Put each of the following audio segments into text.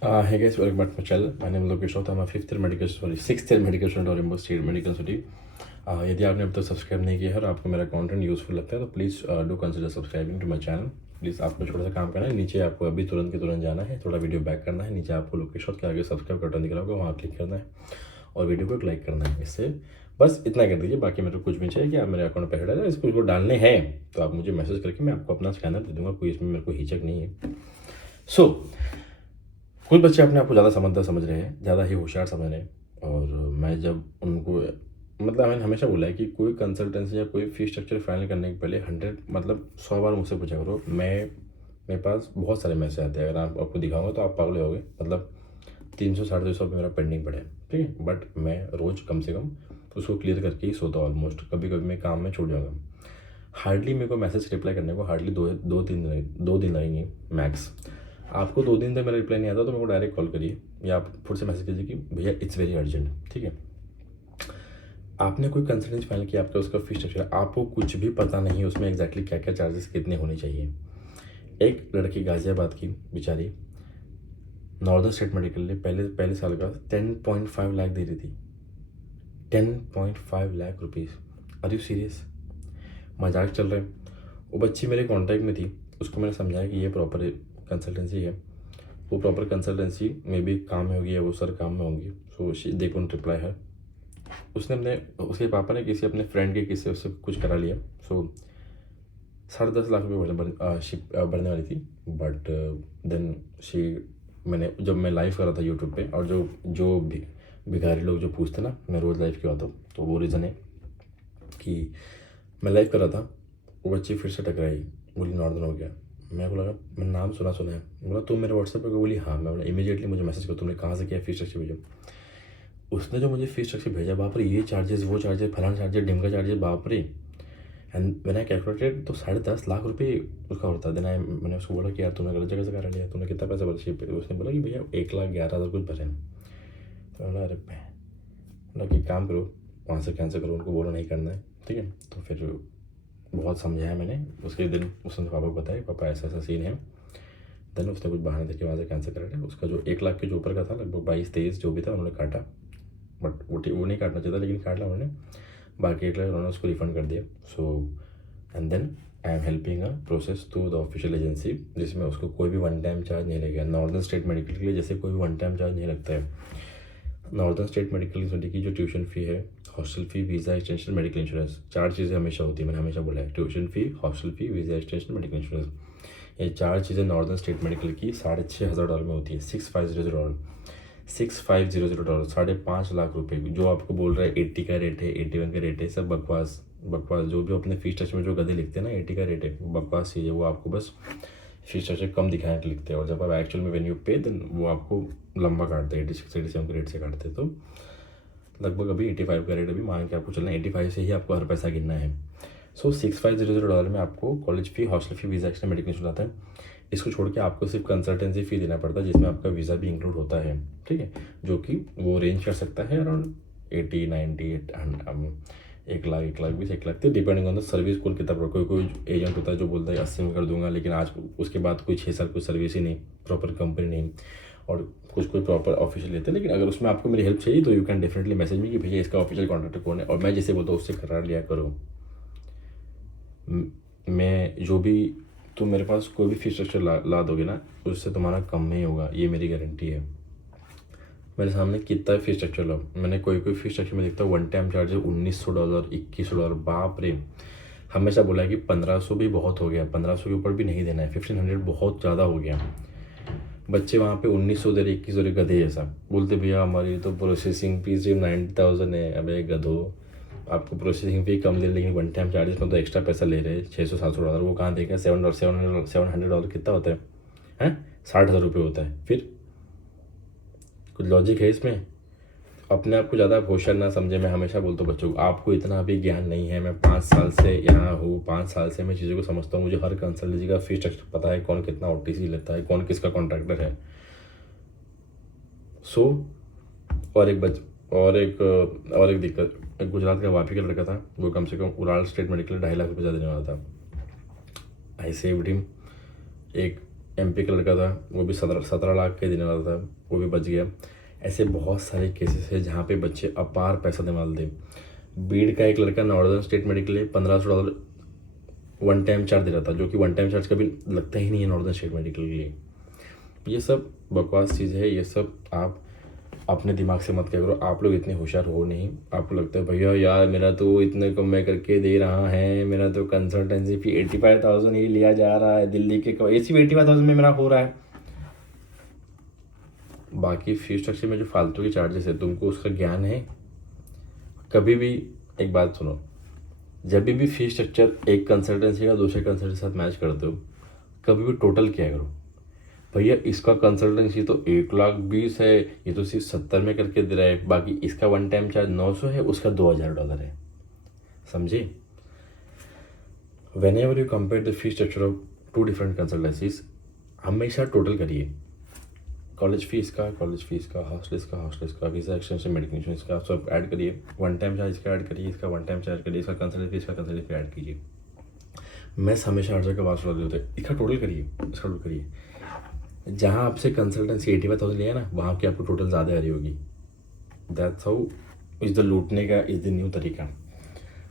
Hey guys, welcome back to my channel. My name is Lokesh Rauta. I'm a sixth year medical student और Imbo State Medical City. यदि आपने अब तक subscribe नहीं किया है और आपको मेरा कंटेंट यूजफुल लगता है तो please do consider subscribing to my channel. Please आपको छोटा सा काम करना है, नीचे आपको अभी तुरंत के तुरंत जाना है, थोड़ा वीडियो बैक करना है, नीचे आपको लोकेश रौता के आगे सब्सक्राइब का बटन दिख रहा होगा, वहाँ क्लिक करना है और वीडियो को एक लाइक करना है. इससे बस इतना कर दीजिए, बाकी मेरे को कुछ भी चाहिए कि आप मेरे अकाउंट पर डालें. इसको डालने हैं तो आप मुझे मैसेज करके मैं आपको अपना स्कैनर दे दूँगा, कोई इसमें मेरे को हिचक नहीं है. सो कुछ बच्चे अपने आप को ज़्यादा समझदार समझ रहे हैं, ज़्यादा ही होशियार समझ रहे हैं. और मैं जब उनको मैंने हमेशा बोला है कि कोई कंसल्टेंसी या कोई फ़ी स्ट्रक्चर फाइनल करने के पहले 100 बार मुझसे पूछा करो. मेरे पास बहुत सारे मैसेज आते हैं, अगर आपको दिखाऊंगा तो आप पागल होगे. 300 350 रुपये मेरा पेंडिंग पड़ा है, ठीक है. बट मैं रोज़ कम से कम उसको क्लियर करके ही सोता हूँ ऑलमोस्ट. कभी कभी मैं काम में छूट जाऊँगा. हार्डली मेरे को मैसेज रिप्लाई करने को हार्डली दो दिन लगेंगे मैक्स. आपको 2 दिन तक मेरा रिप्लाई नहीं आता तो मेरे को डायरेक्ट कॉल करिए या आप फिर से मैसेज कीजिए कि भैया इट्स वेरी अर्जेंट, ठीक है. आपने कोई कंसल्टेंसी फाइनल किया, आपका उसका फीस स्ट्रक्चर आपको कुछ भी पता नहीं है उसमें एग्जैक्टली क्या क्या चार्जेस कितने होने चाहिए. एक लड़की गाजियाबाद की बेचारी नॉर्दर्न स्टेट मेडिकल ने पहले साल का 10.5 लाख दे रही थी. 10.5 lakh rupees. Are you serious? मजाक चल रहा है. वो बच्ची मेरे कॉन्टैक्ट में थी, उसको मैंने समझाया कि ये प्रॉपर कंसल्टेंसी है. वो प्रॉपर कंसल्टेंसी में भी काम में होगी या वो सर काम में होंगी. सो दे कुडंट रिप्लाई है. उसके पापा ने किसी अपने फ्रेंड के किसी उससे कुछ करा लिया. सो 10.5 लाख रुपये भरने वाली थी. बट देन जब मैं लाइव कर रहा था यूट्यूब पे, और जो भिखारी लोग जो पूछते ना, मैं रोज़ लाइव क्यों आता हूँ, तो वो रीज़न है कि मैं लाइव कर रहा था. वो बच्ची फिर से टकराई, बोली नॉर्दर्न हो गया. मैं बोला मैंने नाम सुना है. बोला तुम मेरे व्हाट्सएप पे? बोली हाँ. मैं बोला इमीडिएटली मुझे मैसेज करो, तुमने कहाँ से किया फीस स्ट्रक्चर भेजो. उसने जो मुझे फीस स्ट्रक्चर भेजा, बाप रे, ये चार्जेस वो चार्जेस फलाना चार्जेस ढिमका चार्जेस, बाप रे. एंड मैंने कैलकुलेटेड तो 10.5 लाख रुपये उसका होता देना है. मैंने उसको बोला कि यार तूने गलत जगह से करा लिया, तूने कितना पैसा भरा शिप पे. उसने बोला कि भैया 1,11,000 कुछ भरे. तो बोला अरे बोला कि काम करो, वहाँ से कैंसिल करो, उनको बोलो नहीं करना है, ठीक है. तो फिर बहुत समझाया मैंने. उसके दिन उसने पापा को बताया, पापा ऐसा ऐसा सीन है. देन उसने कुछ बहाने देके वहाँ से कैंसिल करा लिया. उसका जो 1 लाख के जो ऊपर का था, लगभग 22-23 जो भी था उन्होंने काटा. बट वो नहीं काटना चाहिए था, लेकिन काट लिया उन्होंने. बाकी 1 लाख उन्होंने उसको रिफंड कर दिया. So and then I am helping a process to the official agency, जिसमें उसको कोई भी वन टाइम चार्ज नहीं लगेगा. नॉर्दर्न स्टेट मेडिकल के लिए जैसे कोई भी वन टाइम चार्ज नहीं लगता है. नॉर्दर्न स्टेट मेडिकल यूनिवर्सिटी की जो ट्यूशन फ़ी है, hostel fee, visa extension, medical insurance, 4 चीज़ें हमेशा होती है. मैंने हमेशा बोला है, tuition fee, hostel fee, visa extension, medical insurance. ये 4 चीज़ें नॉर्दर्न स्टेट मेडिकल की $6,500 में होती है. $6,500 $6,500 5.5 लाख रुपये. जो आपको बोल रहा है 80 का रेट है, 81 का रेट है, सब बकवास. जो भी अपने फीस स्ट्रक्चर में जो गधे लिखते हैं ना 80 का रेट है, वो बकवास चीज़ है. वो आपको बस फीस स्ट्रक्चर कम दिखाने के लिखते हैं, और जब आप एक्चुअल में वेन्यू पे देन वो आपको लंबा काटते हैं, 86-87 के रेट से काटते हैं. तो लगभग अभी 85 का रेट अभी मान के आपको चलना है. 85 से ही आपको हर पैसा गिनना है. सो $6,500 में आपको college fee, hostel fee, visa extra, medical insurance आता है. इसको छोड़ के आपको सिर्फ कंसल्टेंसी फ़ी देना पड़ता है, जिसमें आपका वीज़ा भी इंक्लूड होता है, ठीक है. जो कि वो रेंज कर सकता है अराउंड 80-90 1 लाख 20 1 लाख, तो डिपेंडिंग ऑन द सर्विस कौन कितना. कोई एजेंट होता है जो बोलता है 80 में कर दूंगा, लेकिन आज उसके बाद कोई 6 साल कोई सर्विस ही नहीं, प्रॉपर कंपनी नहीं. और कोई प्रॉपर ऑफिशियल लेते हैं. लेकिन अगर उसमें आपको मेरी हेल्प चाहिए तो you can definitely message me कि भैया इसका ऑफिशियल कॉन्ट्रैक्टर कौन है, और मैं जैसे बोलता हूँ उससे करा लिया करो. मैं जो भी तुम मेरे पास कोई भी फीस स्ट्रक्चर ला दोगे ना, उससे तुम्हारा कम नहीं होगा, ये मेरी गारंटी है. मेरे सामने कितना फीस स्ट्रक्चर लो, मैंने कोई फीस स्ट्रक्चर में देखता हूँ वन टाइम चार्ज $1,900 $2,100. बाप रे. हमेशा बोला है कि 1,500 भी बहुत हो गया, 1,500 के ऊपर भी नहीं देना है, 1,500 बहुत ज़्यादा हो गया. बच्चे वहाँ पे 1,900 दे रहे, 2,100 दे, गधे जैसा बोलते भैया हमारी तो प्रोसेसिंग फीस 90,000 है. अबे गधो, आपको प्रोसेसिंग फ़ी कम दे रहे, लेकिन वन टाइम चार्जेस में तो एक्स्ट्रा पैसा ले रहे हैं. $600-700 वो कहाँ देगा. $700 कितना होता है हैं? 60,000 रुपये होता है. फिर कुछ लॉजिक है इसमें. अपने आप को ज़्यादा होशियार ना समझे. मैं हमेशा बोलता हूँ बच्चों को, आपको इतना भी ज्ञान नहीं है. मैं 5 साल से यहाँ हूँ, 5 साल से मैं चीज़ों को समझता हूँ. मुझे हर कंसल्टेंसी का फीस स्ट्रक्चर पता है, कौन कितना OTC लेता है, कौन किसका कॉन्ट्रैक्टर है. सो और एक दिक्कत, एक गुजरात का वापी का लड़का था, वो कम से कम उराल स्टेट मेडिकल 2.5 लाख रुपये ज़्यादा देने वाला था. I saved him. MP का लड़का था, वो भी 17 लाख के देने वाला था, वो भी बच गया। ऐसे बहुत सारे केसेस है जहाँ पे बच्चे अपार पैसा देने वाले थे। बीड़ का एक लड़का नॉर्दर्न स्टेट मेडिकल के लिए $1500 वन टाइम चार्ज दे रहा था, जो कि वन टाइम चार्ज कभी लगता ही नहीं है नॉर्दर्न स्टेट मेडिकल के लिए। ये सब बकवास चीज़ है, ये सब आप अपने दिमाग से मत क्या करो। आप लोग इतने होशियार हो नहीं। आपको लगता है भैया यार मेरा तो इतने कम में करके दे रहा है, मेरा तो कंसल्टेंसी फी 85,000 ही लिया जा रहा है, दिल्ली के AC भी 85,000 में मेरा हो रहा है। बाकी फीस स्ट्रक्चर में जो फालतू के चार्जेस है, तुमको उसका ज्ञान है? कभी भी एक बात सुनो, जब भी फीस स्ट्रक्चर एक कंसल्टेंसी का दूसरे कंसल्टेंसी के साथ मैच करते हो, कभी भी टोटल क्या करो। भैया इसका कंसल्टेंसी तो 1,20,000 है, ये तो सिर्फ 70 में करके दे रहा है, बाकी इसका वन टाइम चार्ज 900 है, उसका $2,000 है। समझे? Whenever you compare the fee structure of two different consultancies, हमेशा टोटल करिए। कॉलेज फीस का, हॉस्टल्स का, वीज़ा एक्सटेंशन, मेडिकल इंश्योरेंस का सब ऐड करिए। वन टाइम चार्ज इसका ऐड करिए, इसका वन टाइम चार्ज करिए, इसका कंसल्टेंसी फी ऐड कीजिए। मैथ्स हमेशा हर जगह बात सुना देते हैं, इसका टोटल करिए, इसका टोटल करिए। जहाँ आपसे कंसल्टेंसी 85,000 लिया ना, वहाँ की आपको टोटल ज़्यादा आ रही होगी। दैट्स हाउ इज़ द लूटने का इज़ द न्यू तरीका।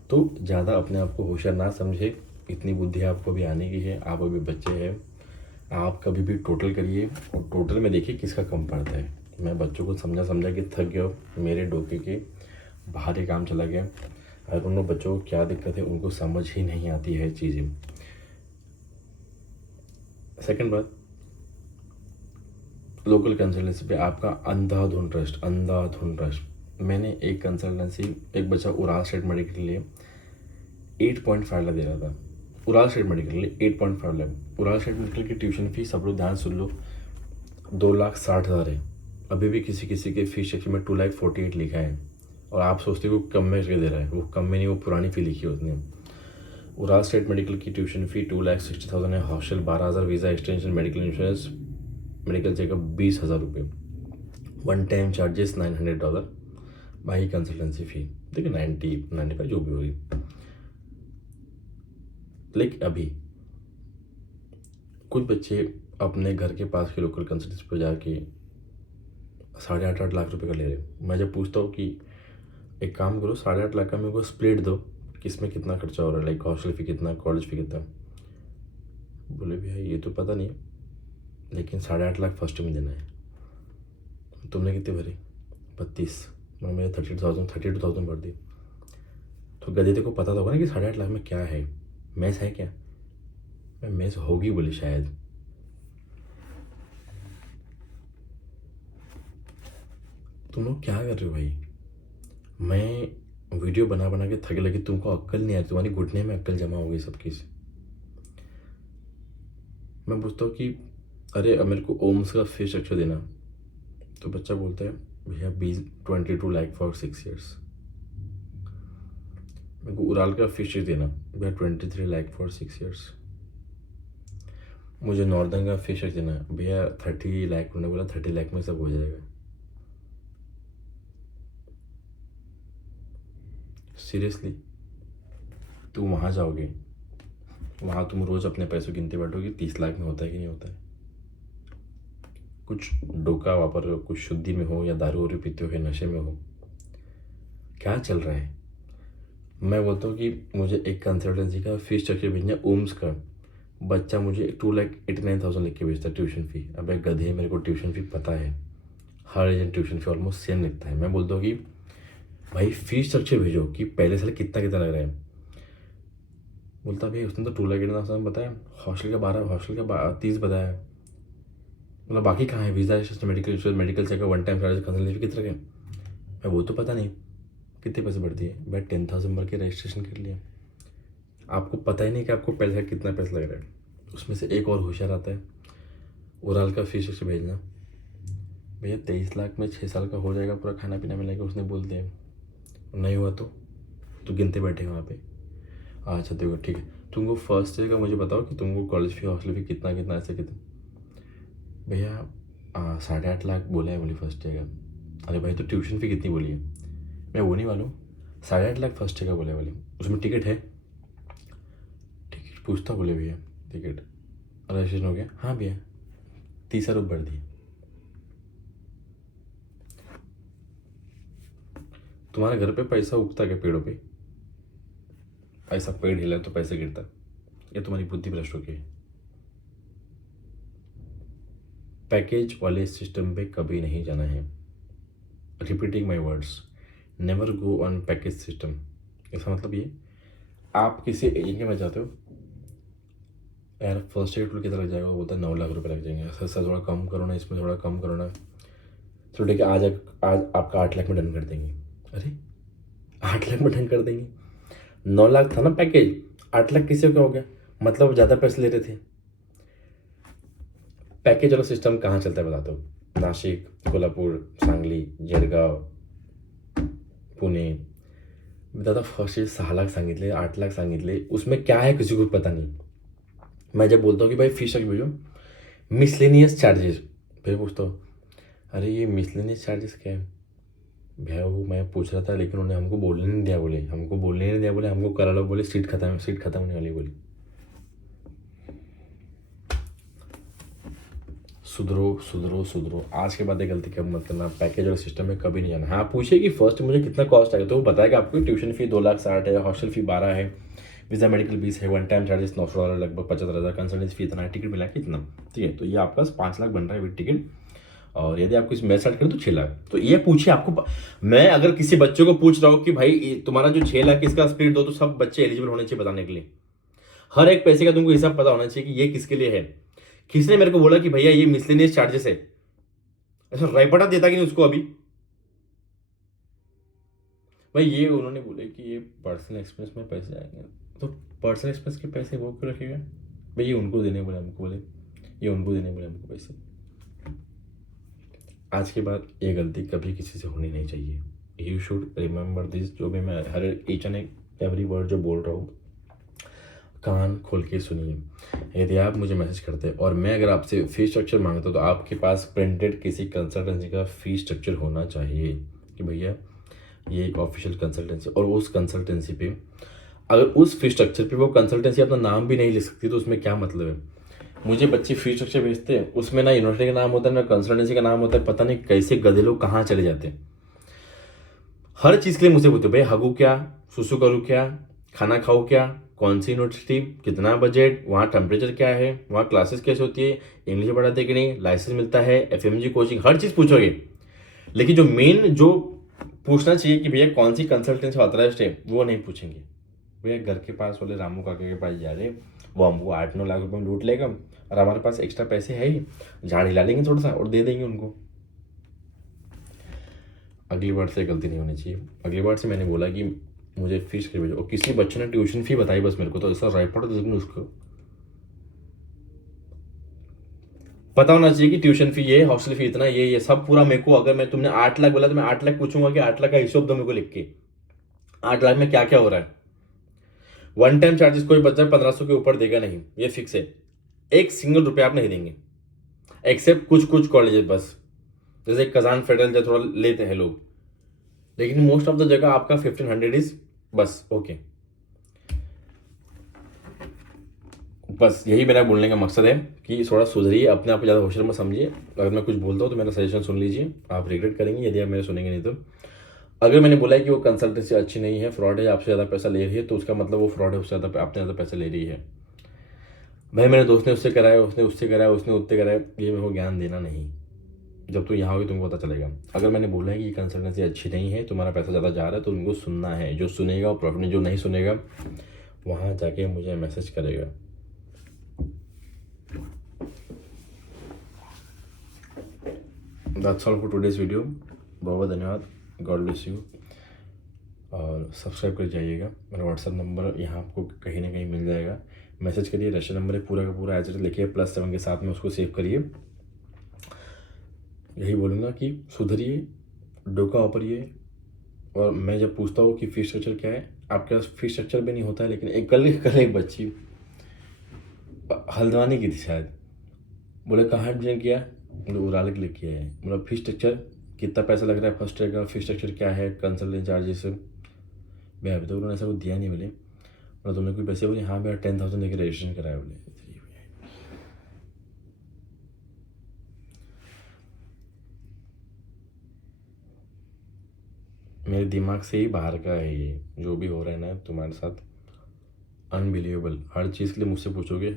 तो ज़्यादा अपने आप को होशियार ना समझे, इतनी बुद्धि आपको भी आने की है, आप अभी बच्चे हैं। आप कभी भी टोटल करिए और टोटल में देखिए किसका कम पड़ता है। मैं बच्चों को समझा के थक गया, मेरे डोके के बाहर ही काम चला गया। आई डोंट नो बच्चों को क्या दिक्कत है, उनको समझ ही नहीं आती है चीज़ें। सेकंड बात, लोकल कंसल्टेंसी पे आपका अंधाधुन ट्रस्ट। मैंने एक कंसल्टेंसी, एक बच्चा उराल स्टेट मेडिकल के लिए 8.5 लाख दे रहा था। उराल स्टेट मेडिकल के लिए 8.5 लाख। उराल स्टेट मेडिकल की ट्यूशन फीस, सब लोग ध्यान सुन लो, 2,60,000 है। अभी भी किसी के फीस स्ट्रक्चर में 2,48,000 लिखा है, और आप सोचते हो कम में करके दे रहा है। वो कम में नहीं, वो पुरानी फ़ी लिखी है उसने। उराल स्टेट मेडिकल की ट्यूशन फ़ी 2,60,000 है। Hostel 12,000, visa extension, medical insurance, medical checkup 20,000 रुपये, वन टाइम चार्जेस $900, बाकी कंसल्टेंसी फ़ी देखिए 95 जो भी होगी। लेकिन अभी कुछ बच्चे अपने घर के पास के लोकल कंसल्टेंसी पर जाके 8.5 लाख रुपए का ले रहे। मैं जब पूछता हूँ कि एक काम करो, 8.5 लाख का मेरे को स्प्लिट दो, किसमें कितना खर्चा हो रहा है, लाइक हॉस्टल फी कितना, कॉलेज फी कितना। बोले भैया ये तो पता नहीं, लेकिन 8.5 लाख फर्स्ट में देना है। तुमने कितने भरे? 32। मैं मेरे 32,000 भर दी। तो गधे को पता तो होगा ना कि 8.5 लाख में क्या है, मैस है क्या? मैं मैस होगी बोली शायद। तुम लोग क्या कर रहे हो भाई? मैं वीडियो बना के थक लगी, तुमको अक्ल नहीं आ रही, तुम्हारी घुटने में अक्ल जमा हो गई सबकी। मैं पूछता हूँ कि अरे मेरे को ओम्स का फीस स्ट्रक्चर देना, तो बच्चा बोलता है भैया 22 लाख फॉर 6 ईयर्स। मेरे को उराल का फीस स्ट्रक्चर देना, भैया 23 लाख फॉर 6 ईयर्स। मुझे नॉर्दर्न का फीस स्ट्रक्चर देना, भैया 30 लाख। उन्होंने बोला 30 लाख में सब हो जाएगा। सीरियसली, तुम वहाँ जाओगे, वहाँ तुम रोज़ अपने पैसों गिनते बैठोगे 30 लाख में होता है कि नहीं होता है। कुछ डोका वापर रहे हो, कुछ शुद्धि में हो या दारू वारू पीते हो या नशे में हो, क्या चल रहा है? मैं बोलता हूँ कि मुझे एक कंसल्टेंसी का फीस स्ट्रक्चर भेजना है ओम्स का। बच्चा मुझे 2,89,000 लिख के भेजता है ट्यूशन फ़ी। अब एक गधे, मेरे को ट्यूशन फ़ी पता है, हर agent tuition fee almost same लिखता है। मैं बोलता हूँ कि भाई फीस स्ट्रक्चर भेजो कि पहले साल कितना कितना लग रहा है। बोलता भाई उसने तो 2,89,000 बताया, हॉस्टल का 12, हॉस्टल का 30 बताया, मतलब बाकी कहाँ है? Visa, medical insurance, medical checkup, one time charge, consultancy कितना है? मैं वो तो पता नहीं कितने पैसे बढ़ती है। भाई 10,000 भर के रजिस्ट्रेशन कर लिया, आपको पता ही नहीं कि आपको पैसा कितना पैसा लग रहा है। उसमें से एक और होशियार आता है, उराल का फीस स्ट्रक्चर भेजना, भैया 23 लाख में 6 साल का हो जाएगा, पूरा खाना पीना मिलेगा। उसने बोल दिया, नहीं हुआ तो गिनते बैठे वहाँ पे। अच्छा देखो ठीक है, तुमको फर्स्ट ईयर का मुझे बताओ कि तुमको कॉलेज फी, हॉस्टल फी कितना कितना ऐसे कितना। भैया 8.5 लाख बोला है बोली फर्स्ट ईयर का। अरे भाई तो ट्यूशन फी कितनी बोली है? मैं वो नहीं मालूम, 8.5 लाख फर्स्ट ईयर का बोला है बोले। उसमें टिकट है? टिकट पूछता बोले भैया टिकट रजिस्ट्रेशन हो गया? हाँ भैया। 30 रूप भर दिए। तुम्हारे घर पे पैसा उगता क्या पेड़ों पे? ऐसा पेड़ हिला तो पैसे गिरता। ये तुम्हारी बुद्धि भ्रष्ट हो गई है। पैकेज वाले सिस्टम पे कभी नहीं जाना है। Repeating my words, never go on package system. इसका मतलब ये, आप किसी एजेंट के पास जाते हो, यार फर्स्ट एड टूल कितना लग जाएगा, वो बोलता है 9 लाख रुपए लग जाएंगे। सर सर थोड़ा कम करो ना, इसमें थोड़ा कम करो ना। चलो ठीक है, आज आज आपका 8 लाख में डन कर देंगे। अरे 8 लाख में डन कर देंगे? 9 लाख था ना पैकेज, 8 लाख किसी का हो गया? मतलब ज़्यादा पैसे ले रहे थे। पैकेज वाला सिस्टम कहाँ चलता है बताता हूँ। नाशिक, कोल्हापुर, सांगली, जळगाव, पुणे। दादा फर्स्ट 6 लाख सांगितले, 8 लाख सांगितले, उसमें क्या है किसी को पता नहीं। मैं जब बोलता हूँ कि भाई फीस तक भेजो, मिसलेनियस चार्जेस, फिर पूछता हूँ अरे ये मिसलेनियस चार्जेस क्या है भैया? वो मैं पूछ रहा था लेकिन उन्होंने हमको बोलने नहीं दिया, बोले हमको बोलने नहीं दिया, बोले हमको करा लो, बोले सीट खत्म होने वाली बोली। सुधरो सुधरो सुधरो, आज के बाद ये गलती कब मत करना। पैकेज और सिस्टम में कभी नहीं जाना। हाँ पूछिए कि फर्स्ट मुझे कितना कॉस्ट आएगा, तो वो बताएगा आपको। ट्यूशन फी 2,60,000 है, हॉस्टल फी 12 है, वीज़ा मेडिकल फीस है, वन टाइम चार्जेस $900 लगभग 75,000, कंसल्टेंसी फी इतना है, टिकट मिला के इतना। ठीक है, तो ये आपका 5 लाख बन रहा है विद टिकट। और यदि आपको इसमें स्टार्ट करें तो 6 लाख। तो ये पूछिए आपको। मैं अगर किसी बच्चे को पूछ रहा हूँ कि भाई तुम्हारा जो 6 लाख इसका स्पीड दो, तो सब बच्चे एलिजिबल होने चाहिए बताने के लिए। हर एक पैसे का तुमको हिसाब पता होना चाहिए कि ये किसके लिए है। किसने मेरे को बोला कि भैया ये मिसलेनियस चार्जेस है? ऐसा रैपटा देता कि नहीं उसको अभी? भाई ये उन्होंने बोले कि ये पर्सनल एक्सपेंस में पैसे आएंगे, तो पर्सनल एक्सपेंस के पैसे वो क्यों रखेगा भाई? ये उनको देने बोले हमको, बोले ये उनको देने बोले हमको पैसे। आज के बाद ये गलती कभी किसी से होनी नहीं चाहिए। You should remember this. जो भी मैं हर ईच एंड एवरी वर्ड जो बोल रहा हूँ, कान खोल के सुनिए। यदि आप मुझे मैसेज करते हैं और मैं अगर आपसे फीस स्ट्रक्चर मांगता हूँ, तो आपके पास प्रिंटेड किसी कंसल्टेंसी का फीस स्ट्रक्चर होना चाहिए कि भैया ये एक ऑफिशियल कंसल्टेंसी। और उस कंसल्टेंसी पे अगर उस फीस स्ट्रक्चर पे वो कंसल्टेंसी अपना नाम भी नहीं ले सकती, तो उसमें क्या मतलब है? मुझे बच्चे फीस स्ट्रक्चर भेजते हैं, उसमें ना यूनिवर्सिटी का नाम होता है ना कंसल्टेंसी का नाम होता है। पता नहीं कैसे गधे लोग कहाँ चले जाते हैं। हर चीज़ के लिए मुझसे पूछते भाई हगू क्या, सुसु करूँ क्या, खाना खाऊँ क्या, कौन सी यूनिवर्सिटी, कितना बजट, वहाँ टेम्परेचर क्या है, वहाँ क्लासेस कैसे होती है, इंग्लिश पढ़ाते कि नहीं, लाइसेंस मिलता है, एफएमजी कोचिंग, हर चीज़ पूछोगे। लेकिन जो मेन जो पूछना चाहिए कि भैया कौन सी कंसल्टेंसी ऑथराइज्ड है, वो नहीं पूछेंगे। भैया घर के पास वाले रामू काका के पास जा रहे, वो हमको 8-9 लाख रुपये में लूट लेगा, और हमारे पास एक्स्ट्रा पैसे है ही, झाड़ हिला लेंगे थोड़ा सा और दे देंगे उनको। अगली बार से गलती नहीं होनी चाहिए। अगली बार से मैंने बोला कि मुझे फीस के भेजो, और किसी बच्चे ने ट्यूशन फी बताई बस मेरे को, तो ऐसा राइपॉट तो उसको पता होना चाहिए कि ट्यूशन फी ये, हॉस्टल फी इतना, ये सब पूरा मेरे को। अगर मैं तुमने 8 लाख बोला तो मैं 8 लाख पूछूंगा कि 8 लाख का हिसाब दो मेरे को लिख के। 8 लाख में क्या क्या हो रहा है? वन टाइम चार्जेस कोई बच्चा 1500 के ऊपर देगा नहीं, ये फिक्स है। एक सिंगल रुपया आप नहीं देंगे, एक्सेप्ट कुछ कुछ कॉलेजेस बस, जैसे कजान फेडरल जो थोड़ा लेते हैं लोग, लेकिन मोस्ट ऑफ द जगह आपका 1500 इज बस ओके। बस यही मेरा बोलने का मकसद है कि थोड़ा सुधरिए, अपने आप को ज़्यादा होशियार मत समझिए। अगर मैं कुछ बोलता हूँ तो मेरा सजेशन सुन लीजिए, आप रिग्रेट करेंगे यदि आप मेरे सुनेंगे नहीं तो। अगर मैंने बोला है कि वो कंसल्टेंसी अच्छी नहीं है, फ्रॉड है, आपसे ज़्यादा पैसा ले रही है, तो उसका मतलब वो फ्रॉड है, उससे ज़्यादा आपने ज़्यादा पैसा ले रही है। भाई मेरे दोस्त ने उससे कराया, उसने उससे कराया, उसने उत्ते कराया, ये मेरे को ज्ञान देना नहीं। जब तू यहाँ होगी तुमको पता चलेगा। अगर मैंने बोला है कि ये कंसल्टेंसी अच्छी नहीं है, तुम्हारा पैसा ज़्यादा जा रहा है, तो उनको सुनना है। जो सुनेगा वो प्रॉफिट, जो नहीं सुनेगा वहाँ जाके मुझे मैसेज करेगा। That's all for today's video. बहुत बहुत धन्यवाद। God bless you. और सब्सक्राइब कर जाइएगा। मेरा व्हाट्सअप नंबर यहाँ आपको कहीं ना कहीं मिल जाएगा, मैसेज करिए। रशियन नंबर है, पूरा का पूरा एज लिखिए, +7 के साथ में उसको सेव करिए। यही बोलूँगा कि सुधरिए, डोका वापरिए। और मैं जब पूछता हूँ कि फीस स्ट्रक्चर क्या है, आपके पास फीस स्ट्रक्चर भी नहीं होता है। लेकिन कल एक बच्ची हल्द्वानी की थी शायद, बोले कहाँ एडमिशन किया, बोले उराले क्लिक किया है। मतलब फीस स्ट्रक्चर कितना पैसा लग रहा है, फर्स्ट ईयर का फीस स्ट्रक्चर क्या है, कंसल्टेंट चार्जेस। भैया अभी तक उन्होंने ऐसा कुछ दिया नहीं। बोले मतलब तुमने कोई पैसे, बोले हाँ भैया 10,000 देकर रजिस्ट्रेशन कराया। बोले मेरे दिमाग से ही बाहर का है ये जो भी हो रहा है ना तुम्हारे साथ, अनबिलीवेबल। हर चीज़ के लिए मुझसे पूछोगे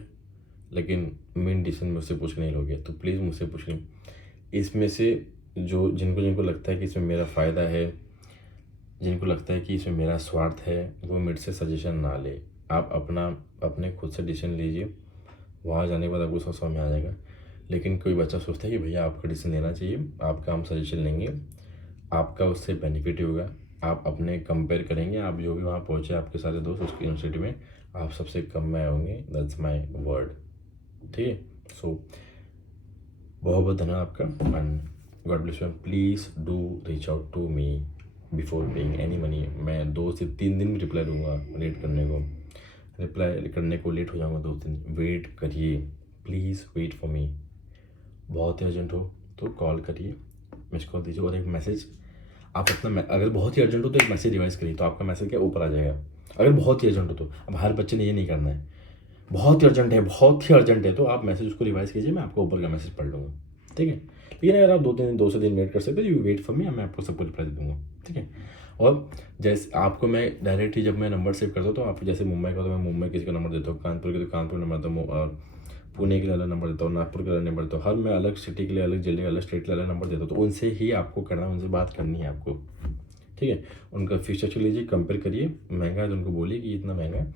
लेकिन मेन डिसीजन मुझसे पूछ के नहीं लोगे, तो प्लीज़ मुझसे पूछ लें। इसमें से जो जिनको जिनको लगता है कि इसमें मेरा फ़ायदा है, जिनको लगता है कि इसमें मेरा स्वार्थ है, वो मेरे से सजेशन ना ले। आप अपने खुद से डिसीजन लीजिए, वहाँ जाने के बाद आपको सब समझ में आ जाएगा। लेकिन कोई बच्चा सोचता है कि भैया आपका डिसीजन लेना चाहिए, आपका हम सजेशन लेंगे, आपका उससे बेनिफिट ही होगा। आप अपने कंपेयर करेंगे, आप जो भी वहाँ पहुँचे आपके सारे दोस्त उसकी यूनिवर्सिटी में, आप सबसे कम में होंगे। That's my word. ठीक है। सो बहुत बहुत धन्यवाद आपका and God bless you. Please do reach out to me before paying any money. मैं 2 से 3 दिन में रिप्लाई दूंगा। रिप्लाई करने को लेट हो जाऊंगा 2 दिन, वेट करिए, प्लीज़ वेट फॉर मी। बहुत ही अर्जेंट हो तो कॉल करिए, मिस कॉल दीजिए, और एक मैसेज आप अपना अगर बहुत ही अर्जेंट हो तो एक मैसेज रिवाइज करिए, तो आपका मैसेज क्या ऊपर आ जाएगा। अगर बहुत ही अर्जेंट हो तो, अब हर बच्चे ने ये नहीं करना है। बहुत ही अर्जेंट है, बहुत ही अर्जेंट है तो आप मैसेज उसको रिवाइज कीजिए, मैं आपको ऊपर का मैसेज पढ़ लूँगा। ठीक है। लेकिन अगर आप 2 से 3 दिन वेट कर सकते हो, यू वेट फॉर मी, मैं आपको सबको रिप्लाई दे दूँगा। ठीक है। और जैसे आपको मैं डायरेक्ट ही जब मैं नंबर सेव करता हूँ तो आप जैसे मुंबई का तो मैं मुंबई किसी का नंबर देता हूँ, कानपुर के तो कानपुर नंबर देता हूँ, और पुणे के लिए अलग नंबर देता हूँ, नागपुर के अलग नंबर देता हूँ। हर मैं अलग सिटी के लिए अलग, जिले अलग, स्टेट के लिए अलग नंबर देता हूँ। तो उनसे ही आपको करना है, उनसे बात करनी है आपको। ठीक है। उनका फीस स्ट्रक्चर लीजिए, कंपेयर करिए, महंगा है तो उनको बोलिए कि इतना महंगा है,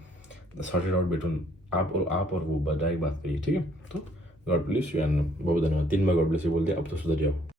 सॉर्टेड आउट बिटवीन आप और वो डायरेक्ट बात करिए। ठीक है। तो गॉड ब्लेस यू एंड बहुत धन्यवाद। 3 बार गॉड ब्लेस यू बोल दिया, अब तो सुधर जाओ।